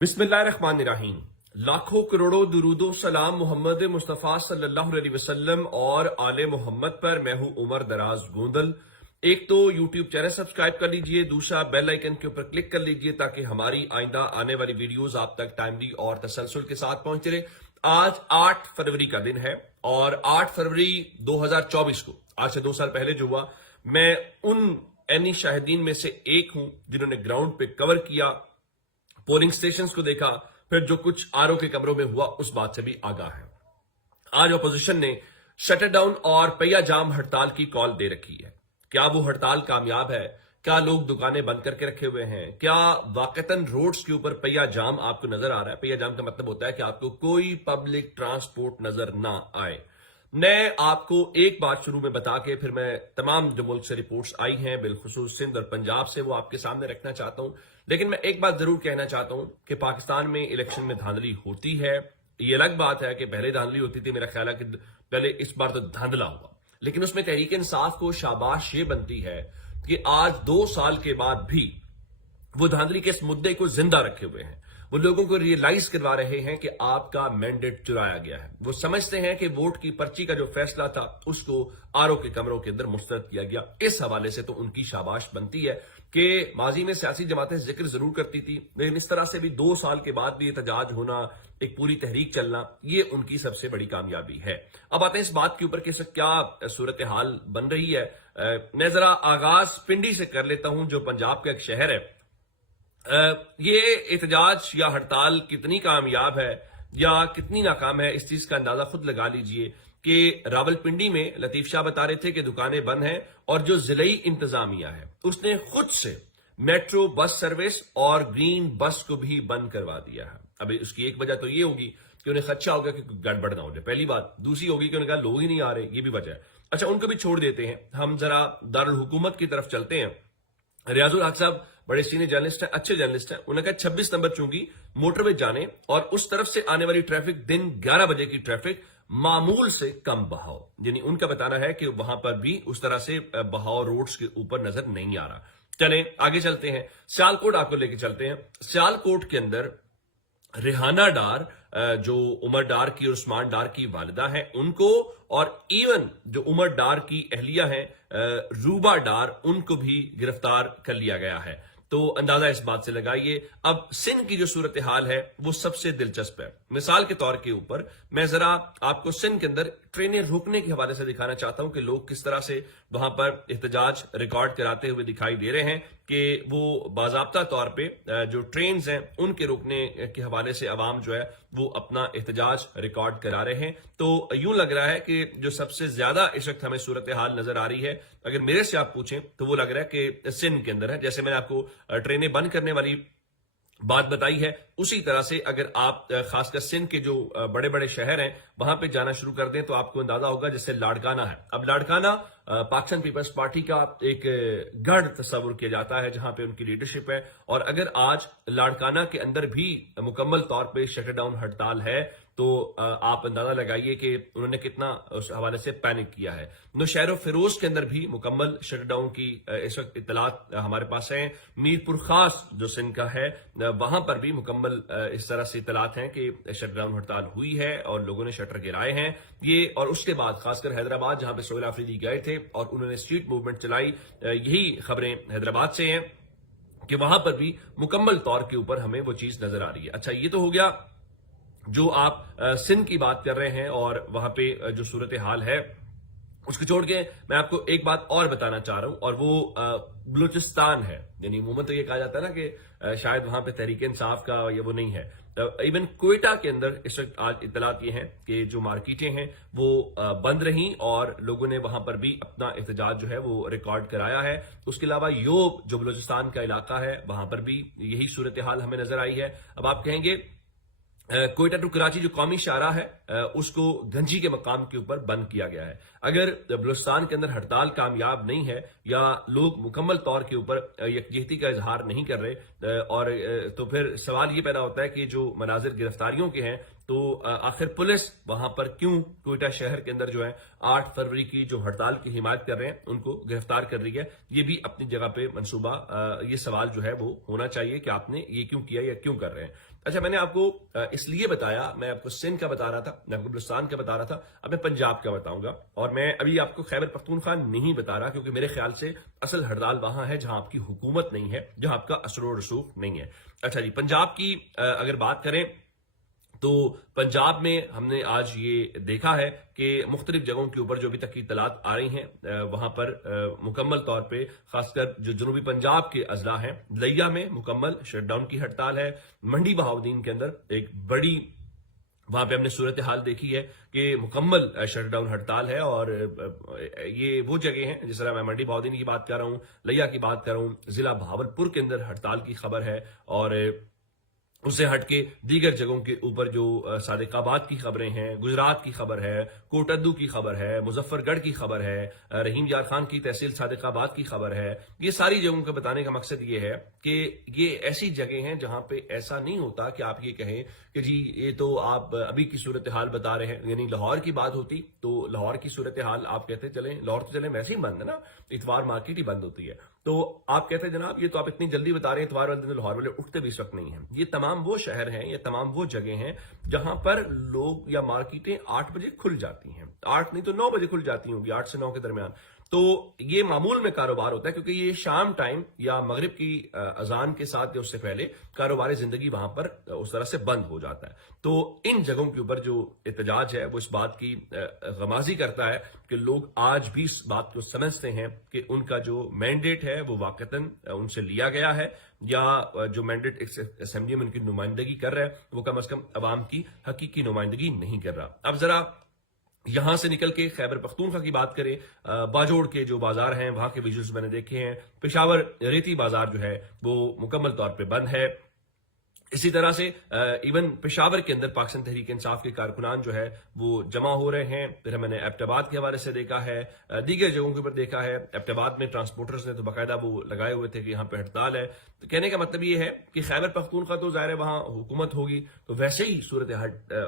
बिस्मिल्लाहिर्रहमानिर्रहीम। लाखों करोड़ों दुरूदो सलाम मोहम्मद मुस्तफ़ा सल्लल्लाहु अलैहि वसल्लम और आले मोहम्मद पर। मैं हूं उमर दराज गोंदल। एक तो यूट्यूब चैनल सब्सक्राइब कर लीजिए, दूसरा बेल आइकन के ऊपर क्लिक कर लीजिए ताकि हमारी आइंदा आने वाली वीडियोस आप तक टाइमली और तसलसल के साथ पहुंचते रहे। आज 8 फरवरी का दिन है और 8 फरवरी 2024 को, आज से 2 साल पहले जो हुआ, मैं उन एनी शाहिदीन में से एक हूं जिन्होंने ग्राउंड पे कवर किया, पोलिंग स्टेशंस को देखा, फिर जो कुछ आरओ के कमरों में हुआ उस बात से भी आगाह है। आज अपोजिशन ने शटर डाउन और पहिया जाम हड़ताल की कॉल दे रखी है। क्या वो हड़ताल कामयाब है? क्या लोग दुकानें बंद करके रखे हुए हैं? क्या वाकतन रोड्स के ऊपर पहिया जाम आपको नजर आ रहा है? पहिया जाम का मतलब होता है कि आपको कोई पब्लिक ट्रांसपोर्ट नजर ना आए। मैं आपको एक बात शुरू में बता के फिर मैं तमाम जो मुल्क से रिपोर्ट्स आई हैं, बिलखुसूस सिंध और पंजाब से, वो आपके सामने रखना चाहता हूं। लेकिन मैं एक बात जरूर कहना चाहता हूं कि पाकिस्तान में इलेक्शन में धांधली होती है। ये अलग बात है कि पहले धांधली होती थी, मेरा ख्याल है कि पहले इस बार तो धांधला हुआ, लेकिन उसमें तहरीक इंसाफ को शाबाश ये बनती है कि आज 2 साल के बाद भी वो धांधली के इस मुद्दे को जिंदा रखे हुए हैं। वो लोगों को रियलाइज करवा रहे हैं कि आपका मैंडेट चुराया गया है। वो समझते हैं कि वोट की पर्ची का जो फैसला था उसको आरओ के कमरों के अंदर मुस्तरद किया गया। इस हवाले से तो उनकी शाबाश बनती है कि माजी में सियासी जमातें जिक्र जरूर करती थी, लेकिन इस तरह से भी 2 साल के बाद भी एहतजाज होना, एक पूरी तहरीक चलना, ये उनकी सबसे बड़ी कामयाबी है। अब आते हैं इस बात के ऊपर कि क्या सूरत हाल बन रही है। मैं जरा आगाज पिंडी से कर लेता हूं, जो पंजाब का एक शहर है। ये एहतजाज या हड़ताल कितनी कामयाब है या कितनी नाकाम है, इस चीज का अंदाजा खुद लगा लीजिए कि रावलपिंडी में लतीफ शाह बता रहे थे कि दुकानें बंद हैं और जो जिलाई इंतजामिया है उसने खुद से मेट्रो बस सर्विस और ग्रीन बस को भी बंद करवा दिया है। अभी उसकी एक वजह तो ये होगी कि उन्हें खदशा होगा कि गड़बड़ ना हो जाए, पहली बात। दूसरी होगी कि उन्होंने कहा लोग ही नहीं आ रहे, ये भी वजह है। अच्छा, उनको भी छोड़ देते हैं, हम जरा दारुल हुकूमत की तरफ चलते हैं। रियाजुल हक साहब बड़े सीनियर जर्नलिस्ट हैं, अच्छे जर्नलिस्ट हैं। उन्होंने कहा 26 नंबर चूंकि मोटरवे जाने और उस तरफ से आने वाली ट्रैफिक दिन 11 बजे की ट्रैफिक मामूल से कम बहाव, यानी उनका बताना है कि वहां पर भी उस तरह से बहाव रोड्स के ऊपर नजर नहीं आ रहा। चलें आगे चलते हैं, सियालकोट आपको लेके चलते हैं। सियालकोट के अंदर रेहाना डार, जो उमर डार की और उस्मान डार की वालिदा है, उनको, और इवन जो उमर डार की अहलिया है रूबा डार, उनको भी गिरफ्तार कर लिया गया है। तो अंदाजा इस बात से लगाइए। अब सिंध की जो सूरत हाल है वो सबसे दिलचस्प है। मिसाल के तौर के ऊपर मैं जरा आपको सिंध के अंदर ट्रेनें रोकने के हवाले से दिखाना चाहता हूं कि लोग किस तरह से वहां पर एहतजाज रिकॉर्ड कराते हुए दिखाई दे रहे हैं कि वो बाजाब्ता तौर पे जो ट्रेन्स हैं उनके रोकने के हवाले से अवाम जो है वो अपना एहतजाज रिकॉर्ड करा रहे हैं। तो यूं लग रहा है कि जो सबसे ज्यादा इस वक्त हमें सूरत हाल नजर आ रही है, अगर मेरे से आप पूछें तो वो लग रहा है कि सिंध के अंदर है। जैसे मैंने आपको ट्रेनें बंद करने वाली बात बताई है, उसी तरह से अगर आप खासकर सिंध के जो बड़े बड़े शहर हैं वहां पे जाना शुरू कर दें तो आपको अंदाजा होगा। जैसे लाड़काना है, अब लाड़काना पाकिस्तान पीपल्स पार्टी का एक गढ़ तस्वुर किया जाता है जहां पे उनकी लीडरशिप है, और अगर आज लाड़काना के अंदर भी मुकम्मल तौर पे शटर डाउन हड़ताल है तो आप अंदाजा लगाइए कि उन्होंने कितना उस हवाले से पैनिक किया है। नौशहर फिरोज के अंदर भी मुकम्मल शटर डाउन की इस वक्त इतलात हमारे पास है। मीरपुर खास जो सिंध का है वहां पर भी मुकम्मल इस तरह से इतलात हैं कि शटर डाउन हड़ताल हुई है और लोगों ने शटर गिराए हैं ये। और उसके बाद खासकर हैदराबाद जहां पे सोहेल आफरीदी गए थे और उन्होंने स्ट्रीट मूवमेंट चलाई, यही खबरें हैदराबाद से हैं कि वहां पर भी मुकम्मल तौर के ऊपर हमें वो चीज नजर आ रही है। अच्छा, ये तो हो गया जो आप सिंध की बात कर रहे हैं और वहां पे जो सूरत हाल है उसको छोड़ के मैं आपको एक बात और बताना चाह रहा हूं, और वो बलूचिस्तान है। यानी अमूमन तो ये कहा जाता है ना कि शायद वहां पे तहरीक इंसाफ का ये वो नहीं है। इवन क्वेटा के अंदर इस वक्त आज इतलात ये हैं कि जो मार्केटें हैं वो बंद रहीं और लोगों ने वहां पर भी अपना एहतजाज जो है वो रिकॉर्ड कराया है। उसके अलावा योब जो बलूचिस्तान का इलाका है वहां पर भी यही सूरत हाल हमें नजर आई है। अब आप कहेंगे कोयटा टू कराची जो कौमी शाहराह है उसको गंजी के मकाम के ऊपर बंद किया गया है। अगर बलूचिस्तान के अंदर हड़ताल कामयाब नहीं है या लोग मुकम्मल तौर के ऊपर यकजहती का इजहार नहीं कर रहे और तो फिर सवाल ये पैदा होता है कि जो मनाजिर गिरफ्तारियों के हैं तो आखिर पुलिस वहां पर क्यों कोयटा शहर के अंदर जो है 8 फरवरी की जो हड़ताल की हिमायत कर रहे हैं उनको गिरफ्तार कर रही है। ये भी अपनी जगह पे मंसूबा, ये सवाल जो है वो होना चाहिए कि आपने ये क्यों किया या क्यों कर रहे हैं। اچھا میں نے آپ کو اس لیے بتایا، میں آپ کو سندھ کا بتا رہا تھا، میں آپ کو بلوچستان کا بتا رہا تھا، اب میں پنجاب کا بتاؤں گا، اور میں ابھی آپ کو خیبر پختونخوا نہیں بتا رہا کیونکہ میرے خیال سے اصل ہڑتال وہاں ہے جہاں آپ کی حکومت نہیں ہے، جہاں آپ کا اثر و رسوخ نہیں ہے۔ اچھا جی، پنجاب کی اگر بات کریں تو پنجاب میں ہم نے آج یہ دیکھا ہے کہ مختلف جگہوں کے اوپر جو ابھی تک کی اطلاعات آ رہی ہیں وہاں پر مکمل طور پہ خاص کر جو جنوبی پنجاب کے اضلاع ہیں، لیا میں مکمل شٹ ڈاؤن کی ہڑتال ہے، منڈی بہاؤدین کے اندر ایک بڑی وہاں پہ ہم نے صورتحال دیکھی ہے کہ مکمل شٹ ڈاؤن ہڑتال ہے، اور یہ وہ جگہ ہیں جس طرح میں منڈی بہاؤدین کی بات کر رہا ہوں، لیا کی بات کر رہا ہوں، ضلع بہاولپور کے اندر ہڑتال کی خبر ہے، اور اس سے ہٹ کے دیگر جگہوں کے اوپر جو صادق آباد کی خبریں ہیں، گجرات کی خبر ہے، کوٹدو کی خبر ہے، مظفر گڑھ کی خبر ہے، رحیم یار خان کی تحصیل صادق آباد کی خبر ہے، یہ ساری جگہوں کا بتانے کا مقصد یہ ہے کہ یہ ایسی جگہ ہیں جہاں پہ ایسا نہیں ہوتا کہ آپ یہ کہیں کہ جی یہ تو آپ ابھی کی صورتحال بتا رہے ہیں، یعنی لاہور کی بات ہوتی تو لاہور کی صورتحال آپ کہتے چلیں لاہور تو چلیں ویسے ہی بند ہے نا، اتوار مارکیٹ ہی بند ہوتی ہے، تو آپ کہتے ہیں جناب یہ تو آپ اتنی جلدی بتا رہے ہیں اتوار والے دن لاہور والے اٹھتے بھی اس وقت نہیں ہیں۔ یہ تمام وہ شہر ہیں، یہ تمام وہ جگہ ہیں جہاں پر لوگ یا مارکیٹیں 8 بجے کھل جاتی ہیں، 8 نہیں تو 9 بجے کھل جاتی ہوں گی، 8 سے 9 کے درمیان، تو یہ معمول میں کاروبار ہوتا ہے کیونکہ یہ شام ٹائم یا مغرب کی اذان کے ساتھ یا اس سے پہلے کاروباری زندگی وہاں پر اس طرح سے بند ہو جاتا ہے۔ تو ان جگہوں کے اوپر جو احتجاج ہے وہ اس بات کی غمازی کرتا ہے کہ لوگ آج بھی اس بات کو سمجھتے ہیں کہ ان کا جو مینڈیٹ ہے وہ واقعتاً ان سے لیا گیا ہے، یا جو مینڈیٹ اسمبلی میں ان کی نمائندگی کر رہا ہے وہ کم از کم عوام کی حقیقی نمائندگی نہیں کر رہا۔ اب ذرا یہاں سے نکل کے خیبر پختونخوا کی بات کریں، باجوڑ کے جو بازار ہیں وہاں کے ویژولز میں نے دیکھے ہیں، پشاور ریتی بازار جو ہے وہ مکمل طور پہ بند ہے، اسی طرح سے ایون پشاور کے اندر پاکستان تحریک انصاف کے کارکنان جو ہے وہ جمع ہو رہے ہیں، پھر ہم نے ایبٹ آباد کے حوالے سے دیکھا ہے، دیگر جگہوں کے اوپر دیکھا ہے، ایبٹ آباد میں ٹرانسپورٹرز نے تو باقاعدہ وہ لگائے ہوئے تھے کہ یہاں پہ ہڑتال ہے، تو کہنے کا مطلب یہ ہے کہ خیبر پختونخوا تو ظاہر ہے وہاں حکومت ہوگی تو ویسے ہی صورت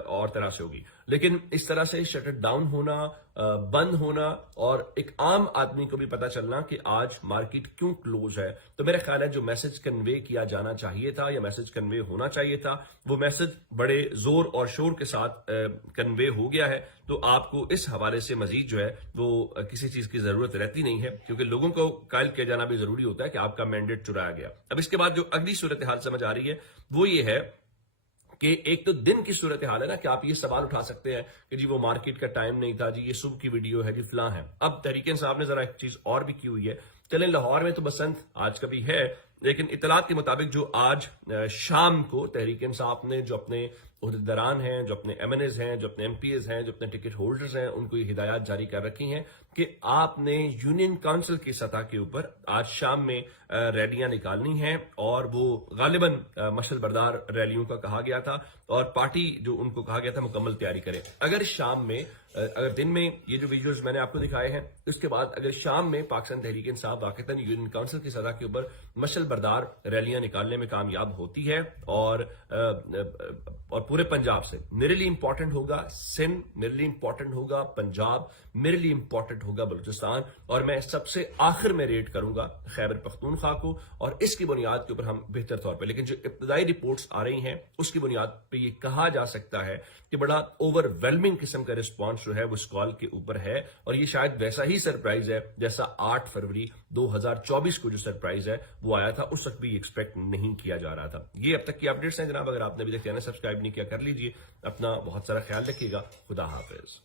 اور طرح سے ہوگی، لیکن اس طرح سے شٹ ڈاؤن ہونا، بند ہونا، اور ایک عام آدمی کو بھی پتا چلنا کہ آج مارکیٹ کیوں کلوز ہے، تو میرا خیال ہے جو میسج کنوے کیا جانا چاہیے تھا یا میسج کنوے ہونا چاہیے تھا وہ میسج بڑے زور اور شور کے ساتھ کنوے ہو گیا ہے، تو آپ کو اس حوالے سے مزید جو ہے وہ کسی چیز کی ضرورت رہتی نہیں ہے، کیونکہ لوگوں کو قائل کیا جانا بھی ضروری ہوتا ہے کہ آپ کا مینڈیٹ چرایا گیا۔ اب اس کے بعد جو اگلی صورتحال سمجھ آ رہی ہے وہ یہ ہے کہ ایک تو دن کی صورتحال ہے نا کہ آپ یہ سوال اٹھا سکتے ہیں کہ جی وہ مارکیٹ کا ٹائم نہیں تھا، جی یہ صبح کی ویڈیو ہے، جی فلاں ہے۔ اب تحریک انصاف نے ذرا ایک چیز اور بھی کی ہوئی ہے، چلیں لاہور میں تو بسنت آج کا بھی ہے، لیکن اطلاعات کے مطابق جو آج شام کو تحریک انصاف نے جو اپنے عہدیداران ہیں، جو اپنے ایم این ایز ہیں، جو اپنے ایم پی ایز ہیں، جو اپنے ٹکٹ ہولڈرز ہیں، ان کو یہ ہدایات جاری کر رکھی ہیں کہ آپ نے یونین کونسل کی سطح کے اوپر آج شام میں ریلیاں نکالنی ہیں، اور وہ غالباً مشعل بردار ریلیوں کا کہا گیا تھا، اور پارٹی جو ان کو کہا گیا تھا مکمل تیاری کرے۔ اگر شام میں، اگر دن میں یہ جو ویڈیوز میں نے آپ کو دکھائے ہیں، اس کے بعد اگر شام میں پاکستان تحریک انصاف واقعتاً یونین کونسل کی سطح کے اوپر مشعل بردار ریلیاں نکالنے میں کامیاب ہوتی ہے، اور پورے پنجاب سے میرے لیے امپورٹنٹ ہوگا سندھ، میرے لیے امپورٹنٹ ہوگا پنجاب، میرے لیے امپورٹنٹ ہوگا بلوچستان، اور میں سب سے آخر میں ریٹ کروں گا خیبر پختونخوا کو، اور اس کی بنیاد کے اوپر ہم بہتر طور پہ، لیکن جو ابتدائی رپورٹس آ رہی ہیں اس کی بنیاد پہ یہ کہا جا سکتا ہے کہ بڑا اوور ویلمنگ قسم کا رسپانس جو ہے وہ اس کال کے اوپر ہے، اور یہ شاید ویسا ہی سرپرائز ہے جیسا 8 فروری 2024 کو جو سرپرائز ہے وہ آیا تھا، اس وقت بھی ایکسپیکٹ نہیں کیا جا رہا تھا۔ یہ اب تک کی اپڈیٹس ہیں جناب، اگر آپ نے ابھی تک چینل سبسکرائب نہیں کیا کر لیجئے، اپنا بہت سارا خیال رکھیے گا، خدا حافظ۔